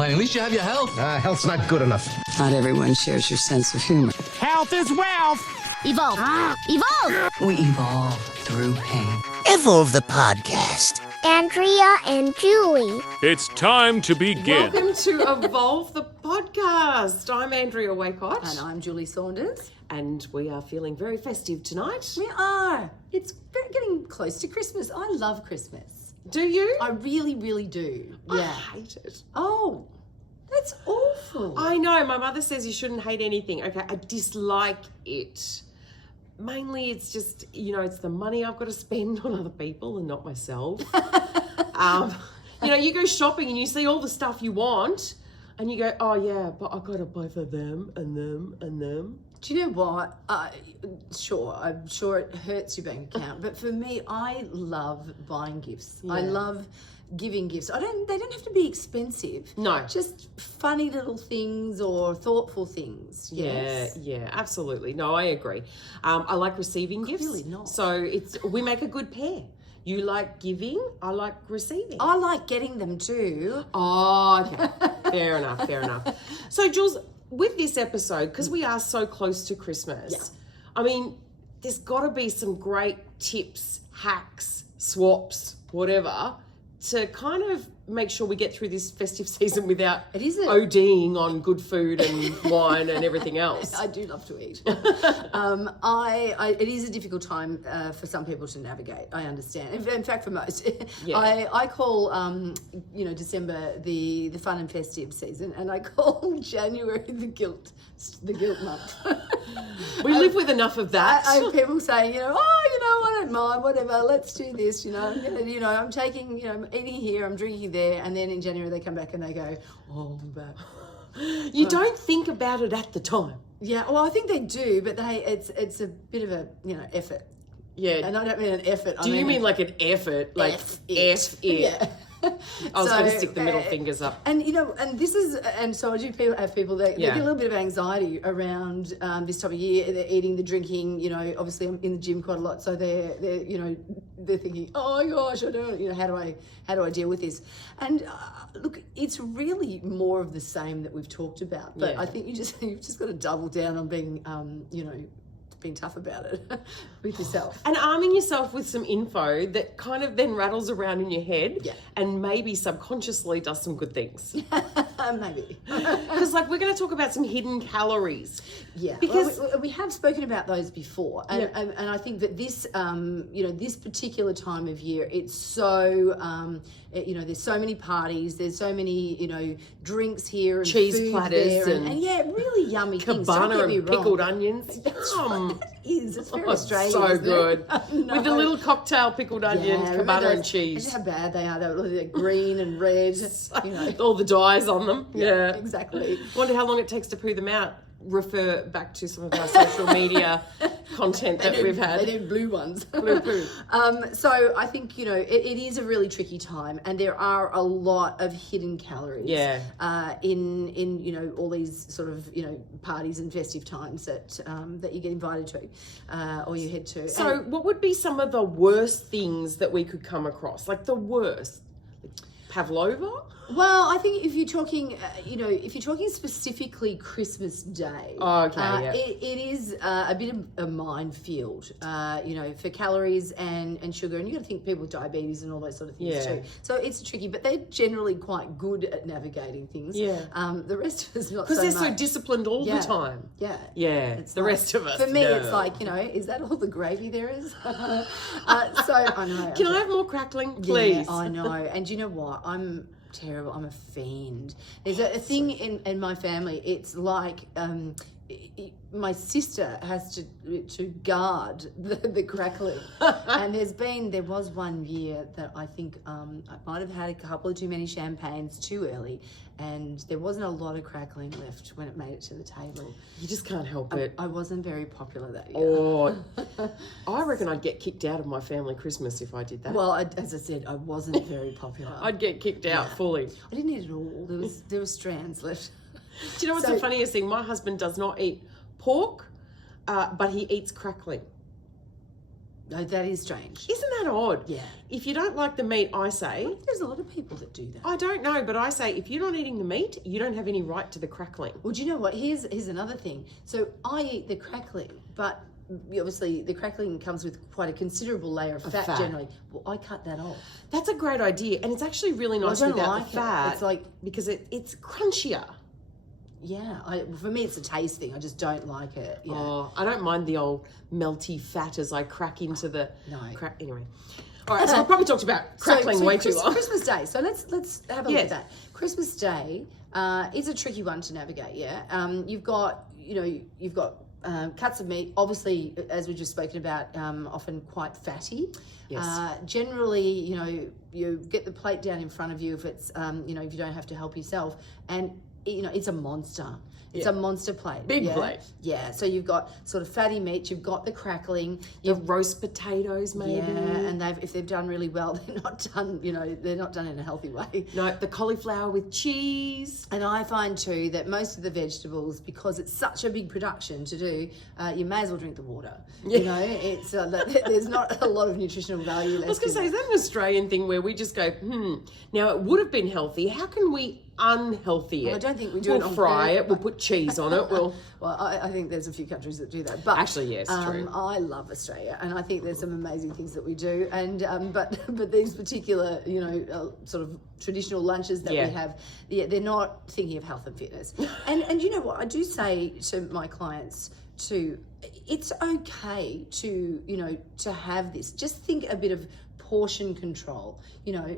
At least you have your health. Health's not good enough. Not everyone shares your sense of humor. Health is wealth. Evolve. Evolve. We evolve through pain. Evolv The Podcast. Andrea and Julie. It's time to begin. Welcome to Evolv The Podcast. I'm Andrea Waycott. And I'm Julie Saunders. And we are feeling very festive tonight. We are. It's getting close to Christmas. I love Christmas. Do you? I really, really do. Yeah. I hate it. Oh, that's awful. I know. My mother says you shouldn't hate anything. Okay, I dislike it. Mainly it's just, it's the money I've got to spend on other people and not myself. You go shopping and you see all the stuff you want and you go, oh yeah, but I've got to buy for them and them and them. Do you know what? I'm sure it hurts your bank account, but for me, I love buying gifts. Yeah. I love giving gifts. They don't have to be expensive. No. Just funny little things or thoughtful things. Yes. Yeah, absolutely. No, I agree. I like receiving gifts. Really not. So we make a good pair. You like giving, I like receiving. I like getting them too. Oh, okay. Fair enough. So, Jules, with this episode, because we are so close to Christmas, I mean, there's got to be some great tips, hacks, swaps, whatever, to kind of make sure we get through this festive season without ODing on good food and wine and everything else. I do love to eat. It is a difficult time for some people to navigate. I understand. In fact, for most, I call December the fun and festive season, and I call January the guilt month. We live with enough of that. I have people saying, I don't mind, whatever. Let's do this. I'm taking, eating here, I'm drinking there, and then in January they come back and they go, oh, I'm back. You don't think about it at the time. Yeah, well, I think they do, but it's a bit of a effort. Yeah, and I don't mean an effort. Do you mean like an effort? Like F it. Yeah. I was going to stick the middle fingers up. And so I do have people that they get a little bit of anxiety around this time of year. They're eating, the drinking. Obviously I'm in the gym quite a lot, so they're thinking, oh gosh, I don't. How do I deal with this? And look, it's really more of the same that we've talked about. But I think you've just got to double down on being being tough about it with yourself. And arming yourself with some info that kind of then rattles around in your head and maybe subconsciously does some good things. Maybe. Because we're going to talk about some hidden calories. Yeah. Because we have spoken about those before. And I think that this, this particular time of year, it's so, there's so many parties, there's so many, drinks here and cheese food platters there, and really yummy things. Cabana and pickled onions. That's right. That is. It's very Australian. So good. With the little cocktail pickled onions, cabana and cheese. How bad they are. They're green and red. All the dyes on them. Yeah. Exactly. Wonder how long it takes to poo them out. Refer back to some of our social media content that we've had. They did blue ones. Blue poo. So I think, it is a really tricky time, and there are a lot of hidden calories in all these sort of, parties and festive times that you get invited to or you head to. So what would be some of the worst things that we could come across? Like the worst? Pavlova? Well, I think if you're talking, if you're talking specifically Christmas Day, it is a bit of a minefield, for calories and sugar. And you got to think people with diabetes and all those sort of things too. So it's tricky, but they're generally quite good at navigating things. Yeah. The rest of us not so much. Because they're so disciplined all the time. Yeah. Yeah. It's the rest of us. For me, it's like, is that all the gravy there is? So I know. Can I have more crackling, please? Yeah, I know. And you know what? I'm terrible. I'm a fiend. There's a thing in my family. It's like my sister has to guard the crackling. And there was one year that I think I might have had a couple of too many champagnes too early, and there wasn't a lot of crackling left when it made it to the table. You just can't help it. I wasn't very popular that year. Oh, I reckon I'd get kicked out of my family Christmas if I did that. Well, as I said, I wasn't very popular. I'd get kicked out fully. I didn't eat it all. There were strands left. Do you know what's the funniest thing? My husband does not eat pork, but he eats crackling. No, that is strange. Isn't that odd? Yeah. If you don't like the meat, I say... There's a lot of people that do that. I don't know, but I say if you're not eating the meat, you don't have any right to the crackling. Well, do you know what? Here's another thing. So I eat the crackling, but obviously the crackling comes with quite a considerable layer of fat generally. Well, I cut that off. That's a great idea, and it's actually really nice without the fat. It's like because it's crunchier. Yeah, for me it's a taste thing. I just don't like it. Yeah. Oh, I don't mind the old melty fat as I crack into the Anyway, all right. So I've probably talked about crackling way too long. Christmas Day. So let's have a look at that. Christmas Day is a tricky one to navigate. Yeah, you've got cuts of meat, obviously, as we've just spoken about, often quite fatty. Yes. Generally, you get the plate down in front of you if it's, if you don't have to help yourself. And, it's a monster. It's a monster plate. Big plate. Yeah, so you've got sort of fatty meat, you've got the crackling. The roast potatoes, maybe. Yeah, and if they've done really well, they're not done, they're not done in a healthy way. No, the cauliflower with cheese. And I find too that most of the vegetables, because it's such a big production to do, you may as well drink the water. Yeah. It's there's not a lot of nutritional value left. I was going to say, is that an Australian thing where we just go, now it would have been healthy. How can we unhealthy it? Well, I don't think we do We'll it on fry purpose. it. We'll put cheese on it. Well, I think there's a few countries that do that. But actually, yes, true. I love Australia, and I think there's some amazing things that we do. And but these particular, sort of traditional lunches that we have, they're not thinking of health and fitness. and you know what? I do say to my clients too, it's okay to to have this. Just think a bit of portion control.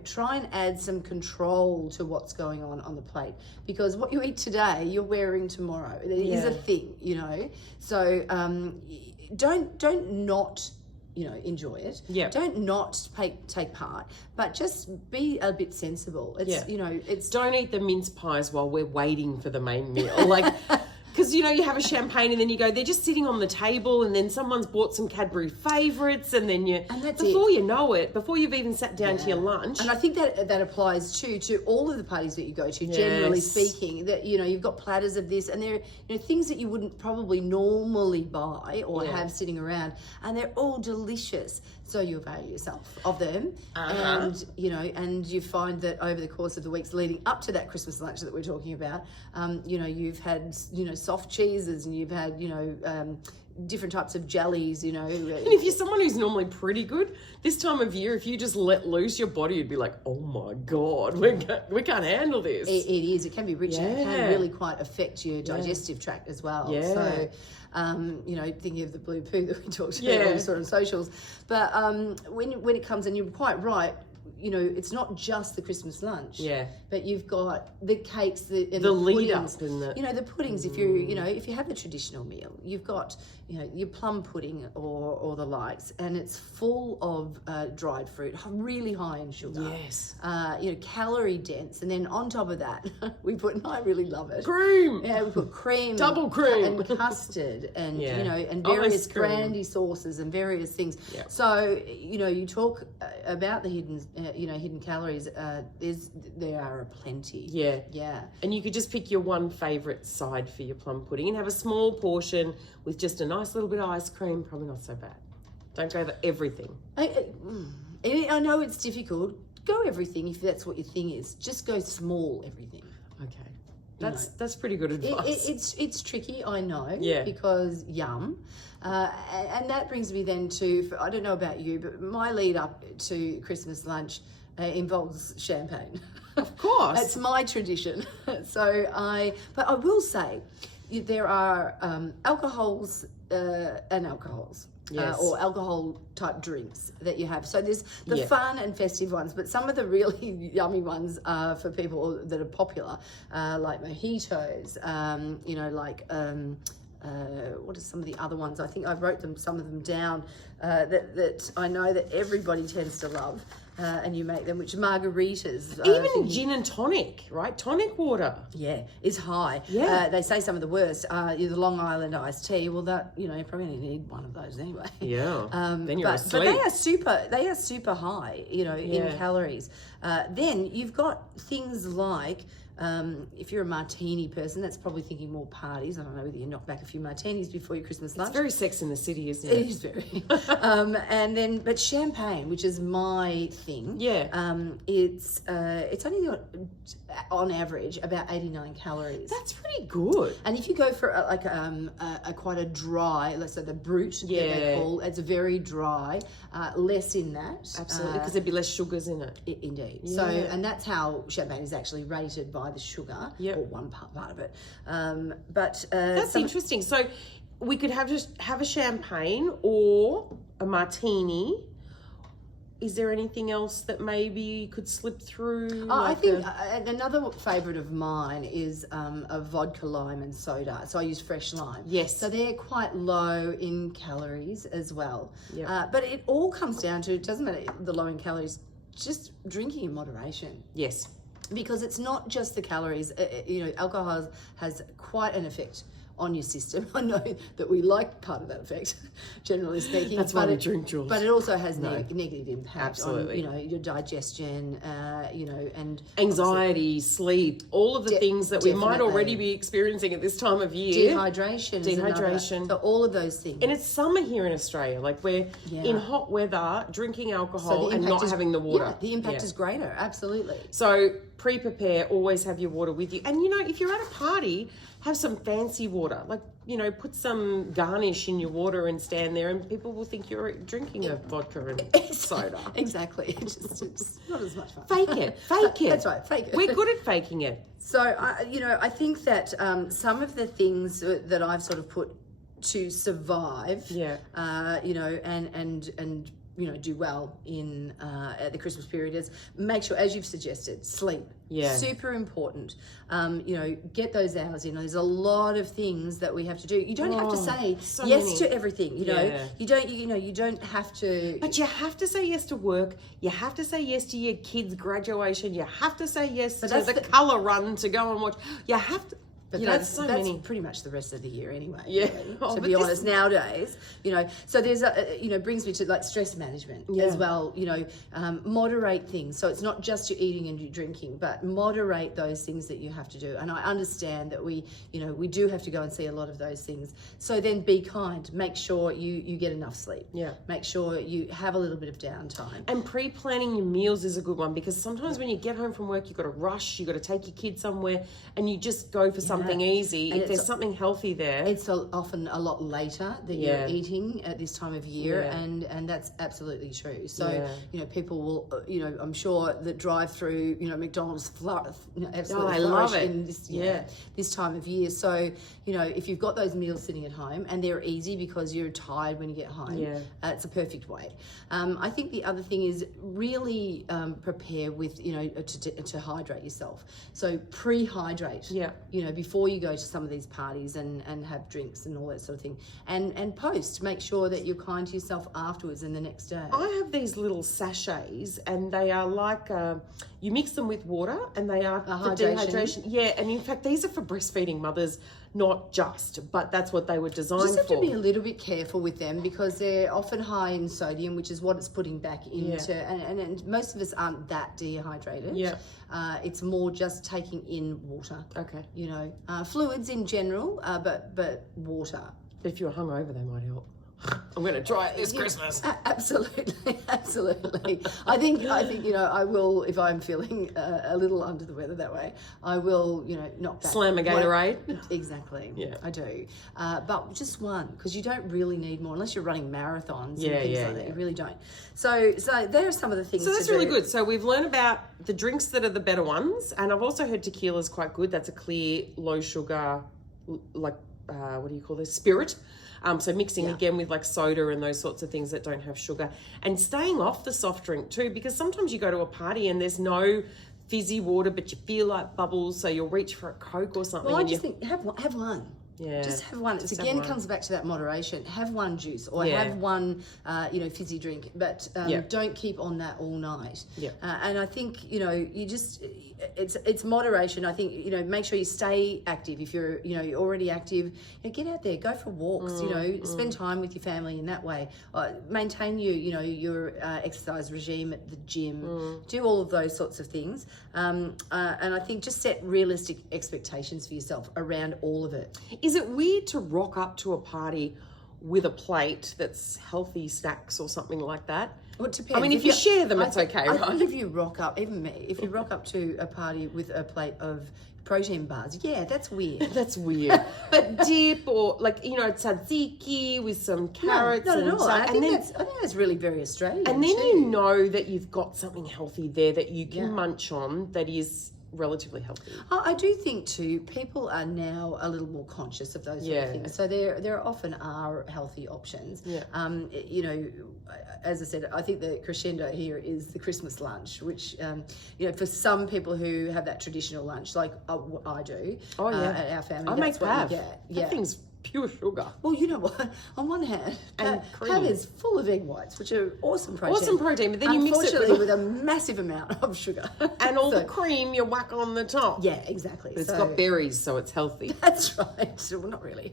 Try and add some control to what's going on the plate, because what you eat today you're wearing tomorrow. It is a thing, so don't not enjoy it. Don't not take part, but just be a bit sensible. It's don't eat the mince pies while we're waiting for the main meal, like. Because, you have a champagne and then you go, they're just sitting on the table, and then someone's bought some Cadbury favourites, and then before you know it, before you've even sat down to your lunch. And I think that applies too to all of the parties that you go to, generally speaking, that, you've got platters of this, and they're things that you wouldn't probably normally buy or have sitting around, and they're all delicious. So you avail yourself of them, and you find that over the course of the weeks leading up to that Christmas lunch that we're talking about, you've had soft cheeses, and you've had different types of jellies. And if you're someone who's normally pretty good, this time of year, if you just let loose, your body would be like, oh my God, we can't handle this. It is. It can be rich, and it can really quite affect your digestive tract as well. Yeah. So, thinking of the blue poo that we talked about all sort of socials. But when it comes, and you're quite right, it's not just the Christmas lunch. Yeah. But you've got the cakes, the lead puddings, up, isn't it? The puddings. If you have a traditional meal, you've got your plum pudding or the likes, and it's full of dried fruit, really high in sugar. Yes. Calorie dense, and then on top of that, we put, and I really love it, cream. Yeah, we put cream, double cream, and custard, and and various brandy sauces and various things. Yep. So you talk about the hidden calories. There are plenty. Yeah. And you could just pick your one favourite side for your plum pudding and have a small portion with just a nice little bit of ice cream. Probably not so bad. Don't go for everything. I know it's difficult. Go everything if that's what your thing is. Just go small everything. Okay. That's pretty good advice. It's tricky, I know. Yeah. Because yum. And that brings me then to, I don't know about you, but my lead up to Christmas lunch involves champagne. Of course. It's my tradition. But I will say, there are alcohols and alcohols. Yes. Or alcohol type drinks that you have. So there's the fun and festive ones, but some of the really yummy ones are for people that are popular, like mojitos, what are some of the other ones? I think I wrote some of them down that I know that everybody tends to love. And you make them, which margaritas. Even gin and tonic, right? Tonic water. Yeah, is high. Yeah. They say some of the worst. The Long Island iced tea. Well, that you probably only need one of those anyway. Yeah. Then you're asleep. But they are super high. In calories. Then you've got things like, if you're a martini person, that's probably thinking more parties. I don't know whether you knock back a few martinis before your Christmas lunch. It's very Sex in the City, isn't it? It is very. But champagne, which is my thing. Yeah. It's only on average about 89 calories. That's pretty good. And if you go for quite a dry, let's say the brut, that they call, it's very dry, less in that. Absolutely, because there'd be less sugars in it. Indeed. Yeah. So, and that's how champagne is actually rated by the sugar, or one part of it. That's interesting. So we could have a champagne or a martini. Is there anything else that maybe could slip through? I think another favourite of mine is a vodka, lime and soda. So I use fresh lime. Yes. So they're quite low in calories as well. Yep. But it all comes down to, it doesn't matter the low in calories, just drinking in moderation. Yes. Because it's not just the calories. Alcohol has quite an effect on your system. I know that we like part of that effect, generally speaking. That's why we drink, Jules. But it also has negative impact Absolutely. on your digestion, and anxiety, sleep, all of the things that we might already be experiencing at this time of year. Dehydration. So all of those things. And it's summer here in Australia. Like we're in hot weather, drinking alcohol and not having the water. Yeah, the impact is greater. Absolutely. So pre-prepare, always have your water with you. And if you're at a party, have some fancy water. Like, put some garnish in your water and stand there and people will think you're drinking a vodka and soda. Exactly. It's not as much fun. Fake it. That's right, fake it. We're good at faking it. So, I think that some of the things that I've sort of put to survive, and do well in at the Christmas period is make sure, as you've suggested, sleep. Yeah. Super important. Get those hours in. There's a lot of things that we have to do. You don't have to say yes to everything. You don't have to. But you have to say yes to work. You have to say yes to your kids' graduation. You have to say yes to the colour run to go and watch. You have to. But that's pretty much the rest of the year anyway. Yeah. Really, to be honest, nowadays, so there's brings me to like stress management as well. Moderate things. So it's not just your eating and your drinking, but moderate those things that you have to do. And I understand that we do have to go and see a lot of those things. So then be kind. Make sure you get enough sleep. Yeah. Make sure you have a little bit of downtime. And pre-planning your meals is a good one, because sometimes when you get home from work, you've got to rush, you've got to take your kids somewhere, and you just go for something easy. And if there's something healthy there, it's often a lot later that you're eating at this time of year, and that's absolutely true. So people will, I'm sure that drive through, McDonald's absolutely flourish in this time of year. So if you've got those meals sitting at home and they're easy because you're tired when you get home, it's a perfect way. I think the other thing is really prepare with to hydrate yourself. So pre-hydrate. Before you go to some of these parties and have drinks and all that sort of thing, and post, make sure that you're kind to yourself afterwards and the next day. I have these little sachets, and they are like you mix them with water, and they are for dehydration. Yeah, and in fact these are for breastfeeding mothers, not just, but that's what they were designed for. You just have to be a little bit careful with them because they're often high in sodium, which is what it's putting back into, and most of us aren't that dehydrated. Yeah. It's more just taking in water. Okay. Fluids in general, but water. But if you're hungover, they might help. I'm going to try it this Christmas. Absolutely. I think I will, if I'm feeling a little under the weather that way, I will knock back. Slam a Gatorade. Exactly. Yeah, I do. But just one, because you don't really need more unless you're running marathons and things like that. You really don't. So there are some of the things. So that's really good. So we've learned about the drinks that are the better ones, and I've also heard tequila's quite good. That's a clear, low sugar, like what do you call this? Spirit. So mixing again with like soda and those sorts of things that don't have sugar, and staying off the soft drink too, because sometimes you go to a party and there's no fizzy water, but you feel like bubbles, so you'll reach for a Coke or something. Well, I just think have one. Yeah. Just have one. Just It have again one. comes back to that moderation. Have one juice or Yeah. have one, fizzy drink, but don't keep on that all night. Yeah. And I think, you just, it's moderation. I think, make sure you stay active. If you're, you're already active, get out there, go for walks, spend time with your family in that way. Maintain your exercise regime at the gym. Do all of those sorts of things. And I think just set realistic expectations for yourself around all of it. Is it weird to rock up to a party with a plate that's healthy snacks or something like that? Well, it depends. I mean, if you share them, it's okay, I right? think if you rock up, even me, if you rock up to a party with a plate of protein bars, yeah, that's weird. That's weird. But dip or tzatziki with some carrots not and at all. stuff. I think that's really very Australian. And then too. you know that you've got something healthy there that you can munch on that is relatively healthy. I do think too, people are now a little more conscious of those sort of things. So there often are healthy options. Yeah. As I said, I think the crescendo here is the Christmas lunch, which for some people who have that traditional lunch, like I do. At our family, I that's make what Pav. you get. That thing's pure sugar. Well, you know what? On one hand, And Pav is full of egg whites, which are awesome protein. Awesome protein, but then you mix it unfortunately with a massive amount of sugar and all the cream you whack on the top. Yeah, exactly. It's got berries, so it's healthy. That's right. Well, not really.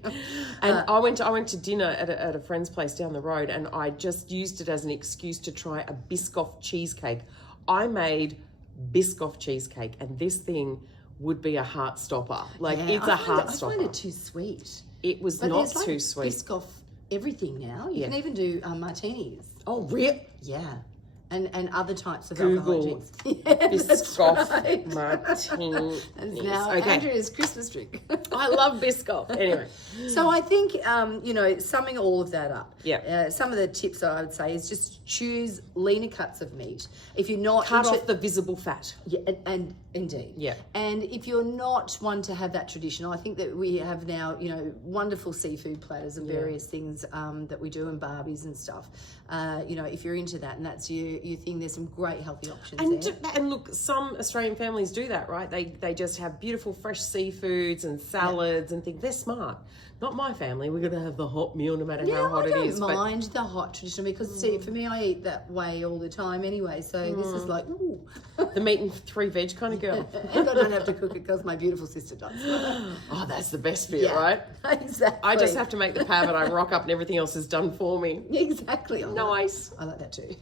And I went to dinner at a friend's place down the road, and I just used it as an excuse to try a Biscoff cheesecake. I made Biscoff cheesecake, and this thing would be a heart stopper. It's a heart stopper. I find it too sweet. It was But not there's too sweet. Biscoff everything now. You can even do martinis. Oh, really? Yeah. And other types of Google alcohol drinks. Yeah, that's Biscoff right. martinis. That's now Okay. Andrea's Christmas drink. I love Biscoff. Anyway. So I think, summing all of that up, Yeah. some of the tips I would say is just choose leaner cuts of meat. If you're not Cut off the visible fat. Yeah, and indeed. Yeah. And if you're not one to have that traditional, I think that we have now, wonderful seafood platters and various things that we do and barbies and stuff. If you're into that and that's your thing, there's some great healthy options there. And look, some Australian families do that, right? They just have beautiful fresh seafoods and salads and things. They're smart. Not my family. We're going to have the hot meal no matter how hot it is. I don't mind the hot traditional because, see, for me, I eat that way all the time anyway. So this is like, ooh. The meat and 3 veg kind of girl. And I don't have to cook it because my beautiful sister does. Oh, that's the best bit, right? Exactly. I just have to make the pav and I rock up and everything else is done for me. Exactly. Nice. I like that too.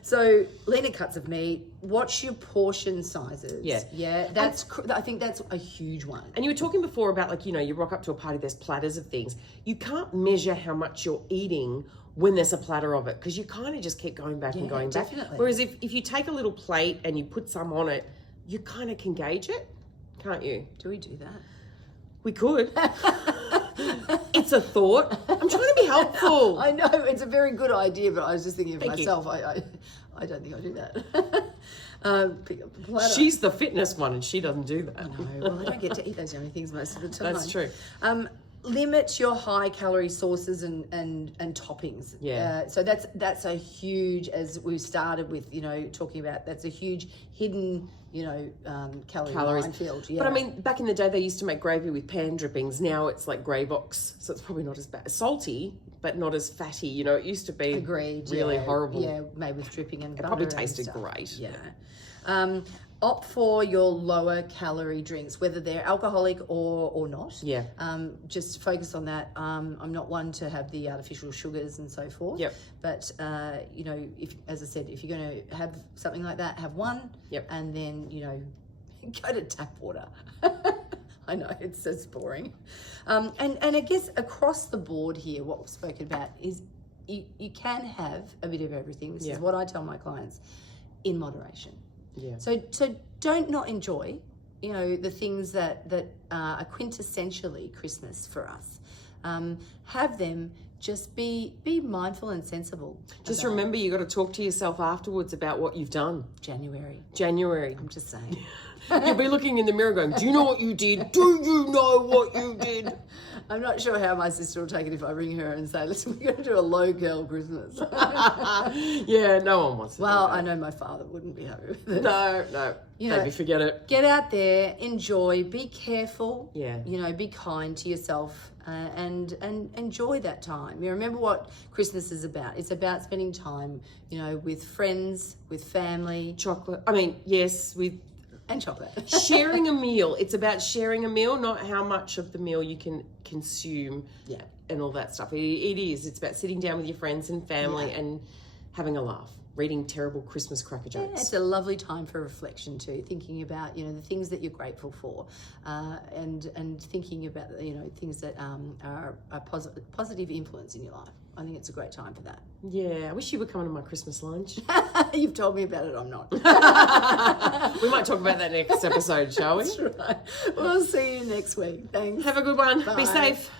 So leaner cuts of meat. Watch your portion sizes. Yeah. I think that's a huge one. And you were talking before about you rock up to a party, there's platters of things. You can't measure how much you're eating when there's a platter of it because you kind of just keep going back and going back. Definitely. Whereas if you take a little plate and you put some on it, you kind of can gauge it, can't you? Do we do that? We could. It's a thought. I'm trying to be helpful. I know it's a very good idea, but I was just thinking of Thank you. myself. I don't think I do that. Pick up the platter. She's the fitness one and she doesn't do that. No, well, I don't get to eat those yummy things most of the time. That's true. Limit your high calorie sauces and toppings. Yeah. So that's a huge, as we started with, talking about, that's a huge hidden, calories minefield. Yeah. But I mean, back in the day, they used to make gravy with pan drippings. Now it's like Gravox, so it's probably not as bad. Salty, but not as fatty. It used to be really horrible. Yeah, made with dripping and It butter. probably and tasted stuff. great. Yeah. Opt for your lower calorie drinks, whether they're alcoholic or not. Yeah. Just focus on that. I'm not one to have the artificial sugars and so forth. Yep. But if, as I said, if you're going to have something like that, have one. Yep. And then go to tap water. I know it's so boring. And I guess across the board here, what we've spoken about is you can have a bit of everything. This is what I tell my clients, in moderation. Yeah. So don't not enjoy, the things that are quintessentially Christmas for us. Have them. Just be mindful and sensible. Just remember, you got to talk to yourself afterwards about what you've done. January. January. I'm just saying. You'll be looking in the mirror going, do you know what you did? Do you know what you did? I'm not sure how my sister will take it if I ring her and say, listen, we're going to do a low-girl Christmas. Yeah, no one wants to Well, do that. I know my father wouldn't be happy with it. No. Maybe forget it. Get out there, enjoy, be careful. Yeah. Be kind to yourself and enjoy that time. Remember what Christmas is about. It's about spending time, with friends, with family. Chocolate. I mean, yes, with... And chocolate. Sharing a meal. It's about sharing a meal, not how much of the meal you can consume and all that stuff. It is. It's about sitting down with your friends and family and having a laugh, reading terrible Christmas cracker jokes. It's a lovely time for reflection too, thinking about, the things that you're grateful for and thinking about, things that are a positive influence in your life. I think it's a great time for that. Yeah, I wish you were coming to my Christmas lunch. You've told me about it, I'm not. We might talk about that next episode, shall we? That's right. We'll see you next week. Thanks. Have a good one. Bye. Be safe.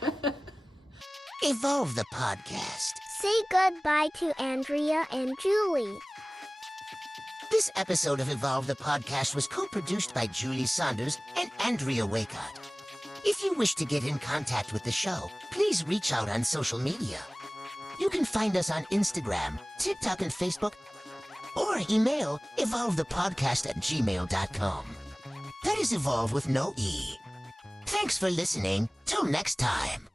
Evolv the Podcast. Say goodbye to Andrea and Julie. This episode of Evolv the Podcast was co-produced by Julie Saunders and Andrea Waycott. If you wish to get in contact with the show, please reach out on social media. You can find us on Instagram, TikTok, and Facebook, or email evolvethepodcast@gmail.com. That is Evolv with no E. Thanks for listening. Till next time.